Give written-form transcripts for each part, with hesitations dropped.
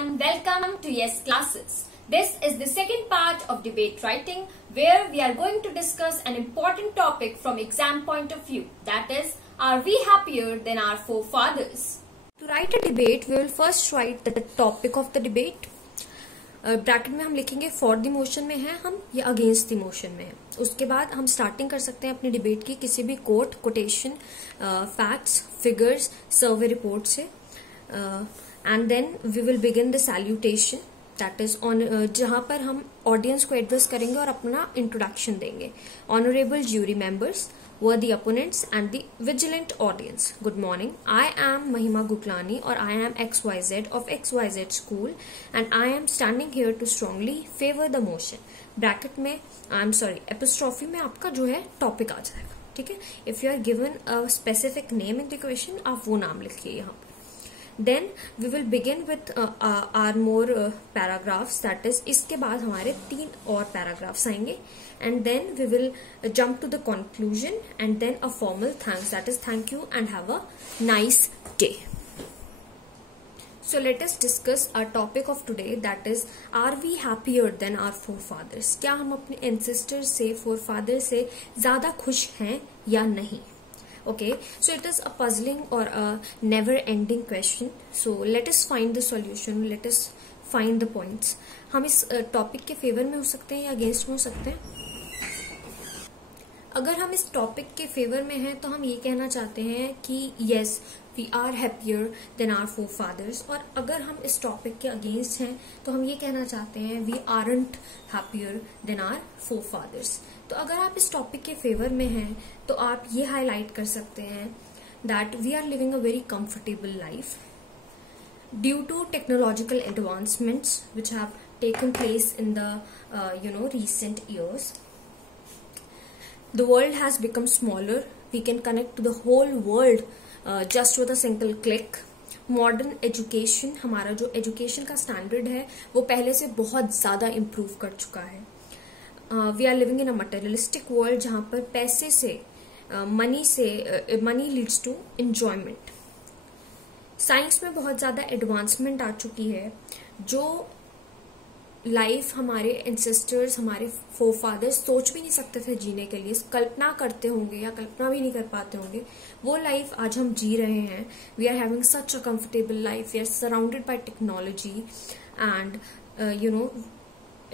everyone, welcome to Yes Classes. This is the second part of debate writing where we are going to discuss an important topic from exam point of view, that is, are we happier than our forefathers? To write a debate, we will first write the topic of the debate. Bracket में हम लिखेंगे for the motion में है हम या against the motion में है. उसके बाद हम स्टार्टिंग कर सकते हैं अपनी डिबेट की किसी भी quote, quotation, facts, figures, survey report से. And then we will begin the salutation, that is on, जहां पर हम ऑडियंस को एड्रेस करेंगे और अपना इंट्रोडक्शन देंगे. Honourable jury members, worthy opponents and the vigilant audience. Good morning. I am Mahima Guklani or I am XYZ of XYZ school and I am standing here to strongly favor the motion. Bracket में apostrophe में आपका जो है topic आ जाएगा. ठीक है. If you are given a specific name in the question, आप वो नाम लिखिए यहाँ पर. Then we will begin with our more paragraphs, that is इसके बाद हमारे 3 और paragraphs आएंगे. And then we will jump to the conclusion and then a formal thanks, that is thank you and have a nice day. So let us discuss our topic of today, that is are we happier than our forefathers? क्या हम अपने ancestors से, forefathers से ज़्यादा खुश हैं या नहीं? Okay, so it is a puzzling or a never-ending question. So let us find the solution. Let us find the points. हम इस टॉपिक के फेवर में हो सकते हैं या अगेंस्ट में हो सकते हैं. अगर हम इस टॉपिक के फेवर में हैं तो हम ये कहना चाहते हैं कि yes, we are happier than our forefathers. और अगर हम इस टॉपिक के अगेंस्ट हैं तो हम ये कहना चाहते हैं we aren't happier than our forefathers. तो अगर आप इस टॉपिक के फेवर में हैं तो आप ये हाईलाइट कर सकते हैं that we are living a very comfortable life due to technological advancements which have taken place in the recent years. The world has become smaller. We can connect to the whole world just with a single click. Modern education, हमारा जो education का standard है वो पहले से बहुत ज़्यादा improve कर चुका है. We are living in a materialistic world जहाँ पर पैसे से, money leads to enjoyment. Science में बहुत ज़्यादा एडवांसमेंट आ चुकी है. जो लाइफ हमारे एंसेस्टर्स, हमारे फोरफादर्स सोच भी नहीं सकते थे जीने के लिए, कल्पना करते होंगे या कल्पना भी नहीं कर पाते होंगे, वो लाइफ आज हम जी रहे हैं. We are having such a comfortable life. We are surrounded by technology and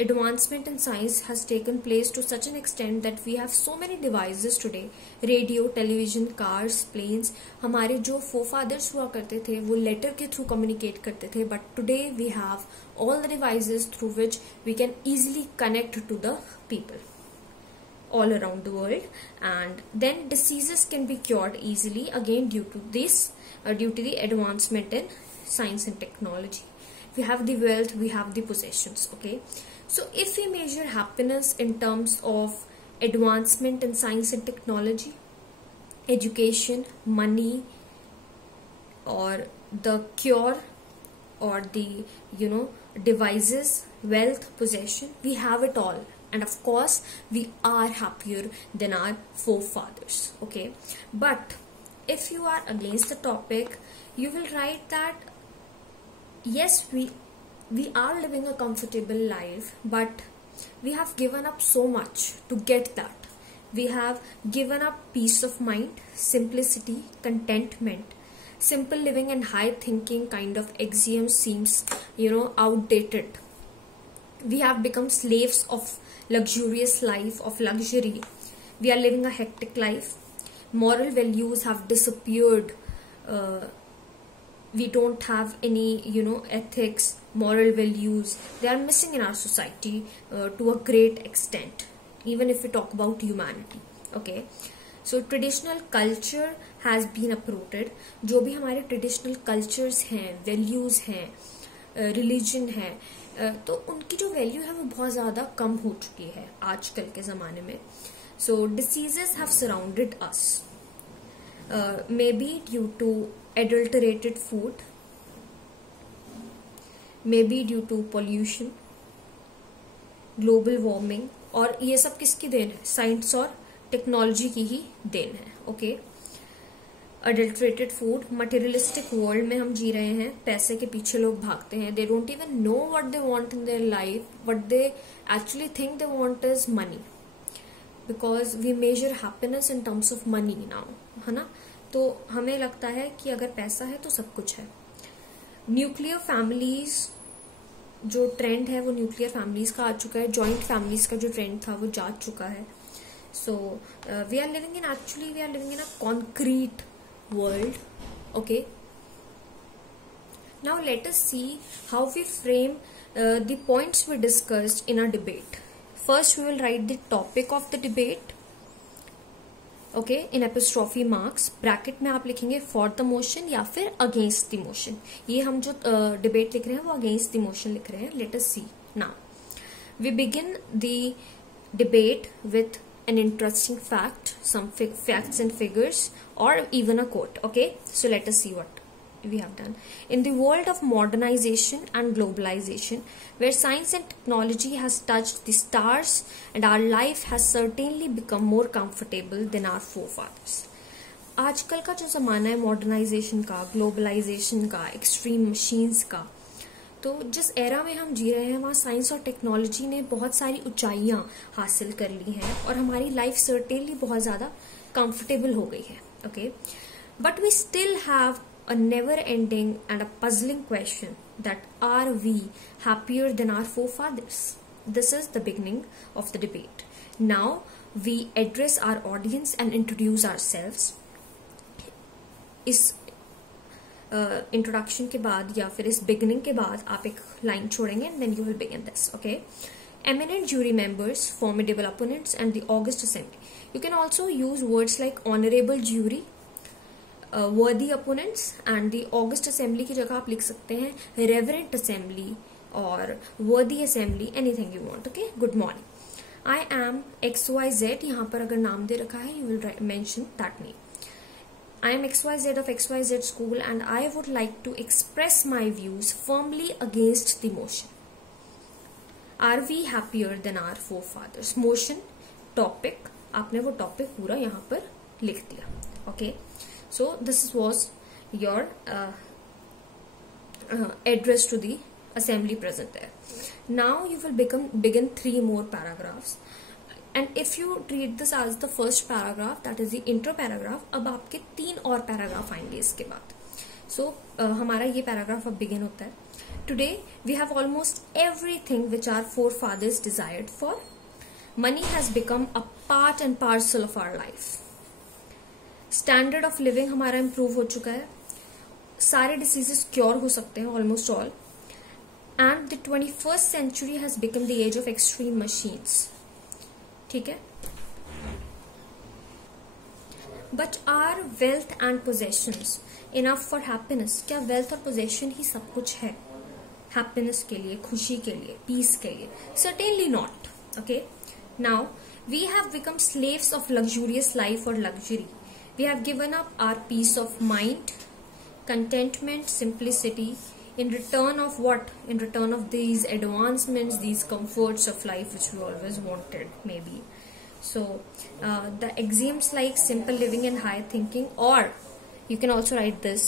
advancement in science has taken place to such an extent that we have so many devices today. Radio, television, cars, planes. हमारे जो forefathers हुआ करते थे वो letter के through communicate करते थे, but today we have all the devices through which we can easily connect to the people all around the world, and then diseases can be cured easily again due to the advancement in science and technology. We have the wealth, we have the possessions. Okay, so if we measure happiness in terms of advancement in science and technology, education, money, or the cure, or the devices, wealth, possession, we have it all, and of course we are happier than our forefathers. Okay, but if you are against the topic, you will write that yes, we are living a comfortable life, but we have given up so much to get that. We have given up peace of mind, simplicity, contentment. Simple living and high thinking kind of axiom seems outdated. We have become slaves of luxurious life, of luxury. We are living a hectic life. Moral values have disappeared. We don't have any ethics, moral values. They are missing in our society to a great extent, even if we talk about humanity. Okay, so traditional culture has been uprooted. जो भी हमारे traditional cultures हैं, values हैं, religion है, तो उनकी जो value है वो बहुत ज़्यादा कम हो चुकी है आजकल के ज़माने में. So diseases have surrounded us, maybe due to adulterated food, maybe due to pollution, global warming, और ये सब किसकी देन है? साइंस और टेक्नोलॉजी की ही देन है. Okay, adulterated food, materialistic world में हम जी रहे हैं, पैसे के पीछे लोग भागते हैं, they don't even know what they want in their life, what they actually think they want is money, because we measure happiness in terms of money now, है ना। तो हमें लगता है कि अगर पैसा है तो सब कुछ है। न्यूक्लियर फैमिलीज जो ट्रेंड है वो न्यूक्लियर फैमिलीज का आ चुका है, जॉइंट फैमिलीज का जो ट्रेंड था वो जा चुका है। So we are living in a concrete world. Okay, now let us see how we frame the points we discussed in our debate. First we will write the topic of the debate, okay, in apostrophe marks, bracket में आप लिखेंगे for the motion या फिर against the motion। ये हम जो debate लिख रहे हैं वो against the motion लिख रहे हैं। Let us see now, we begin the debate with an interesting fact, some facts and figures, or even a quote. Okay, so let us see what we have done. In the world of modernization and globalization, where science and technology has touched the stars and our life has certainly become more comfortable than our forefathers. आजकल का जो जमाना है modernisation का, globalisation का, extreme machines का, तो जिस एरा में हम जी रहे हैं वहाँ साइंस और टेक्नोलॉजी ने बहुत सारी ऊंचाइयां हासिल कर ली हैं और हमारी लाइफ सर्टेनली बहुत ज्यादा कंफर्टेबल हो गई है। Okay, but we still have a never ending and a puzzling question that are we happier than our forefathers? This is the beginning of the debate. Now we address our audience and introduce ourselves. इस introduction के बाद या फिर इस beginning के बाद आप एक लाइन छोड़ेंगे and then you will begin this. Okay, eminent jury members, formidable opponents and the august assembly. You can also use words like honorable jury, worthy opponents and the august assembly की जगह आप लिख सकते हैं reverend assembly और worthy assembly, anything you want. Okay, good morning, I am XYZ। यहाँ पर अगर नाम दे रखा है you will mention that name. I am XYZ of XYZ school and I would like to express my views firmly against the motion. Are we happier than our forefathers? Motion, topic, आपने वो topic पूरा यहाँ पर लिख दिया। Okay, so this was your address to the assembly present there. Now you will begin 3 more paragraphs. And if you treat this as the first paragraph, that is the intro paragraph, अब आपके 3 और paragraph आएंगे इसके बाद। So हमारा ये paragraph अब begin होता है। Today we have almost everything which our forefathers desired for. Money has become a part and parcel of our life. Standard of living हमारा improve हो चुका है, सारे diseases क्योर हो सकते हैं almost all, and the 21st century has become the age of extreme machines. ठीक है, but are wealth and possessions enough for happiness? क्या वेल्थ और पोजेशन ही सब कुछ है हैप्पीनेस के लिए, खुशी के लिए, पीस के लिए? Certainly not. Okay, now we have become slaves of luxurious life और luxury. We have given up our peace of mind, contentment, simplicity, in return of what? In return of these advancements, these comforts of life which we always wanted, maybe. So the axioms like simple living and high thinking, or you can also write this,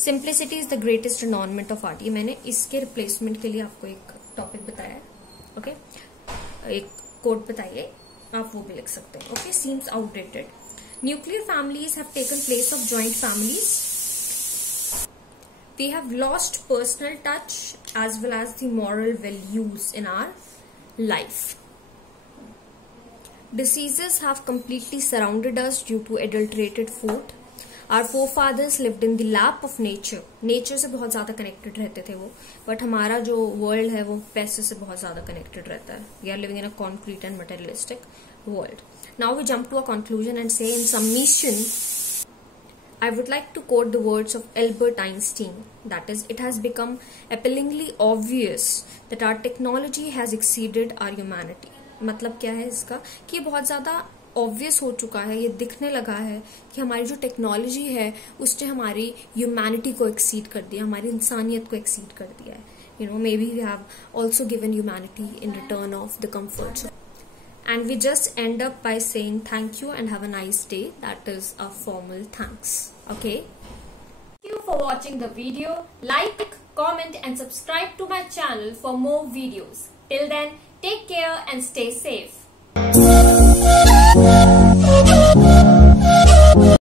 simplicity is the greatest adornment of art. ये मैंने इसके replacement के लिए आपको एक topic बताया है। okay, एक quote बताइए, आप वो भी लिख सकते हैं। okay, seems outdated. Nuclear families have taken place of joint families. We have lost personal touch as well as the moral values in our life. Diseases have completely surrounded us due to adulterated food. Our forefathers lived in the lap of nature. Nature से बहुत ज्यादा connected रहते थे वो, but हमारा जो world है वो पैसे से बहुत ज्यादा connected रहता है. We are living in a concrete and materialistic world. Now we jump to a conclusion and say in summation, I would like to quote the words of Albert Einstein. That is, it has become appallingly obvious that our technology has exceeded our humanity. मतलब क्या है इसका कि ये बहुत ज़्यादा obvious हो चुका है, ये दिखने लगा है कि हमारी जो टेक्नोलॉजी है उसने हमारी ह्यूमैनिटी को एक्सीड कर दिया, हमारी इंसानियत को एक्सीड कर दिया है. You know, maybe we have also given humanity in return of the comforts. and we just end up by saying thank you and have a nice day. That is a formal thanks. Okay. Thank you for watching the video. Like, comment and subscribe to my channel for more videos. Till then, take care and stay safe.